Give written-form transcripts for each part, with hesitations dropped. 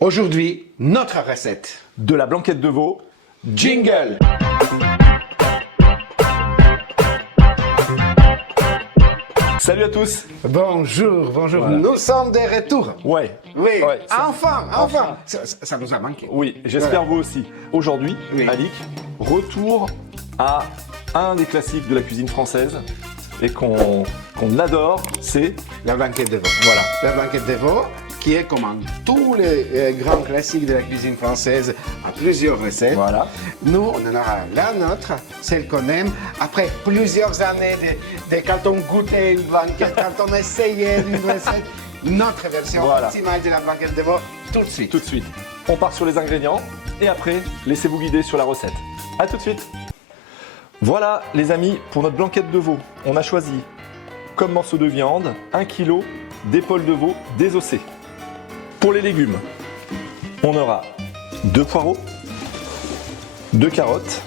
Aujourd'hui, notre recette. De la blanquette de veau. Jingle! Salut à tous. Bonjour, bonjour. Voilà. Nous sommes de retour. Ouais. Oui, Ouais, enfin. Ça nous a manqué. Oui, j'espère vous aussi. Aujourd'hui, Oui. Alix, retour à un des classiques de la cuisine française et qu'on adore, c'est La blanquette de veau. voilà. La blanquette de veau, qui est comme en tous les grands classiques de la cuisine française, à plusieurs recettes. Voilà. Nous, on en aura la nôtre, celle qu'on aime. Après plusieurs années de quand on goûtait une blanquette, quand on essayait une recette, notre version Voilà. optimale de la blanquette de veau, tout de suite. Tout de suite. On part sur les ingrédients et après, laissez-vous guider sur la recette. A tout de suite. Voilà les amis, pour notre blanquette de veau, on a choisi comme morceau de viande 1 kg d'épaule de veau désossée. Pour les légumes, on aura 2 poireaux, 2 carottes,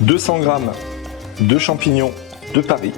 200 g de champignons de Paris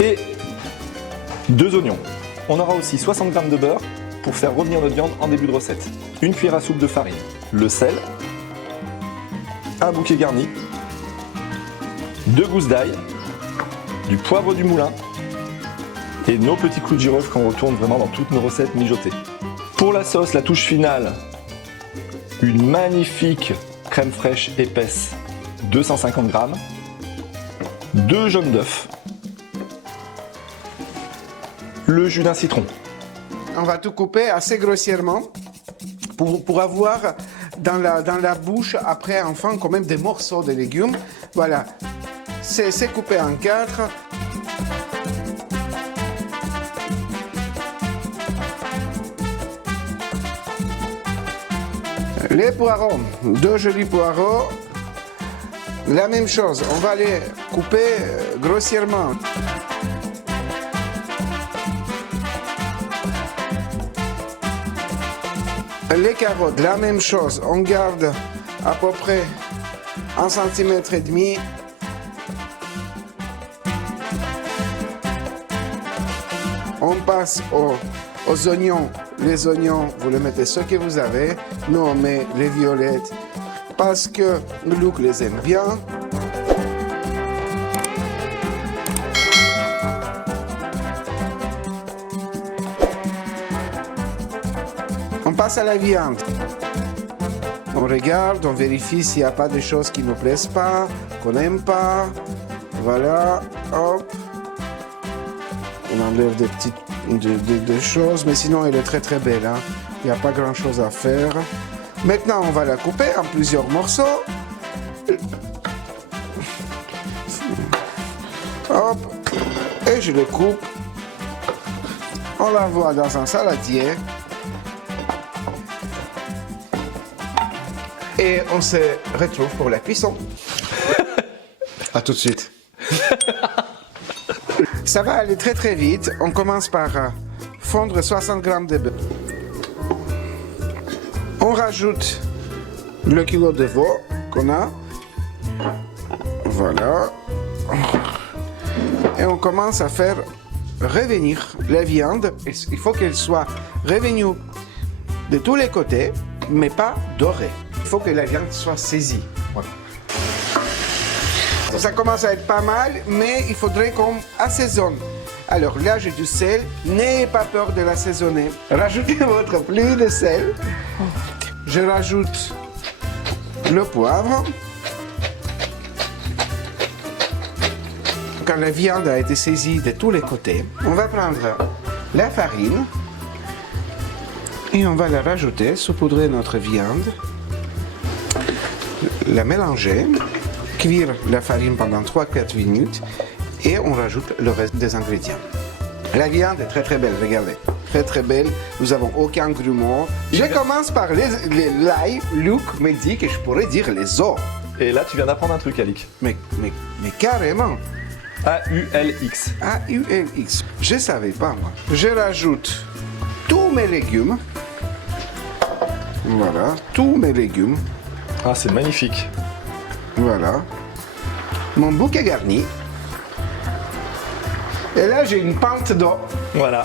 et 2 oignons. On aura aussi 60 g de beurre pour faire revenir notre viande en début de recette. Une cuillère à soupe de farine, le sel, un bouquet garni, 2 gousses d'ail, du poivre du moulin et nos petits clous de girofle qu'on retourne vraiment dans toutes nos recettes mijotées. Pour la sauce, la touche finale, une magnifique crème fraîche épaisse, 250 g, 2 jaunes d'œufs, le jus d'un citron. On va tout couper assez grossièrement pour avoir dans la bouche, après, enfin, quand même des morceaux de légumes. Voilà, c'est coupé en 4. Les poireaux, 2 jolis poireaux. La même chose, on va les couper grossièrement. Les carottes, la même chose, on garde à peu près 1,5 cm. On passe aux oignons. Les oignons, vous les mettez ce que vous avez. Nous, on met les violettes parce que Luc les aime bien. On passe à la viande. On regarde, on vérifie s'il n'y a pas des choses qui ne nous plaisent pas, qu'on n'aime pas. Voilà, hop. On enlève des petites des choses, mais sinon elle est très très belle. Hein. Il n'y a pas grand chose à faire. Maintenant, on va la couper en plusieurs morceaux. Hop, et je le coupe. On l'envoie dans un saladier. Et on se retrouve pour la cuisson. À tout de suite. Ça va aller très très vite. On commence par fondre 60 g de beurre. On rajoute le kilo de veau qu'on a. Voilà. Et on commence à faire revenir la viande. Il faut qu'elle soit revenue de tous les côtés, mais pas dorée. Il faut que la viande soit saisie. Voilà. Ça commence à être pas mal, mais il faudrait qu'on assaisonne. Alors là, j'ai du sel. N'ayez pas peur de l'assaisonner. Rajoutez votre pluie de sel. Je rajoute le poivre. Quand la viande a été saisie de tous les côtés, on va prendre la farine et on va la rajouter, saupoudrer notre viande, la mélanger, cuire la farine pendant 3-4 minutes et on rajoute le reste des ingrédients. La viande est très très belle, regardez. Très très belle, nous n'avons aucun grumeau. Je commence par l'ail. Luc me dit que je pourrais dire les os. Et là, tu viens d'apprendre un truc, Alix. Mais carrément. A-U-L-X. A-U-L-X. Je ne savais pas moi. Je rajoute tous mes légumes. Voilà, tous mes légumes. Ah, c'est magnifique. Voilà. Mon bouquet garni. Et là, j'ai une pinte d'eau. Voilà.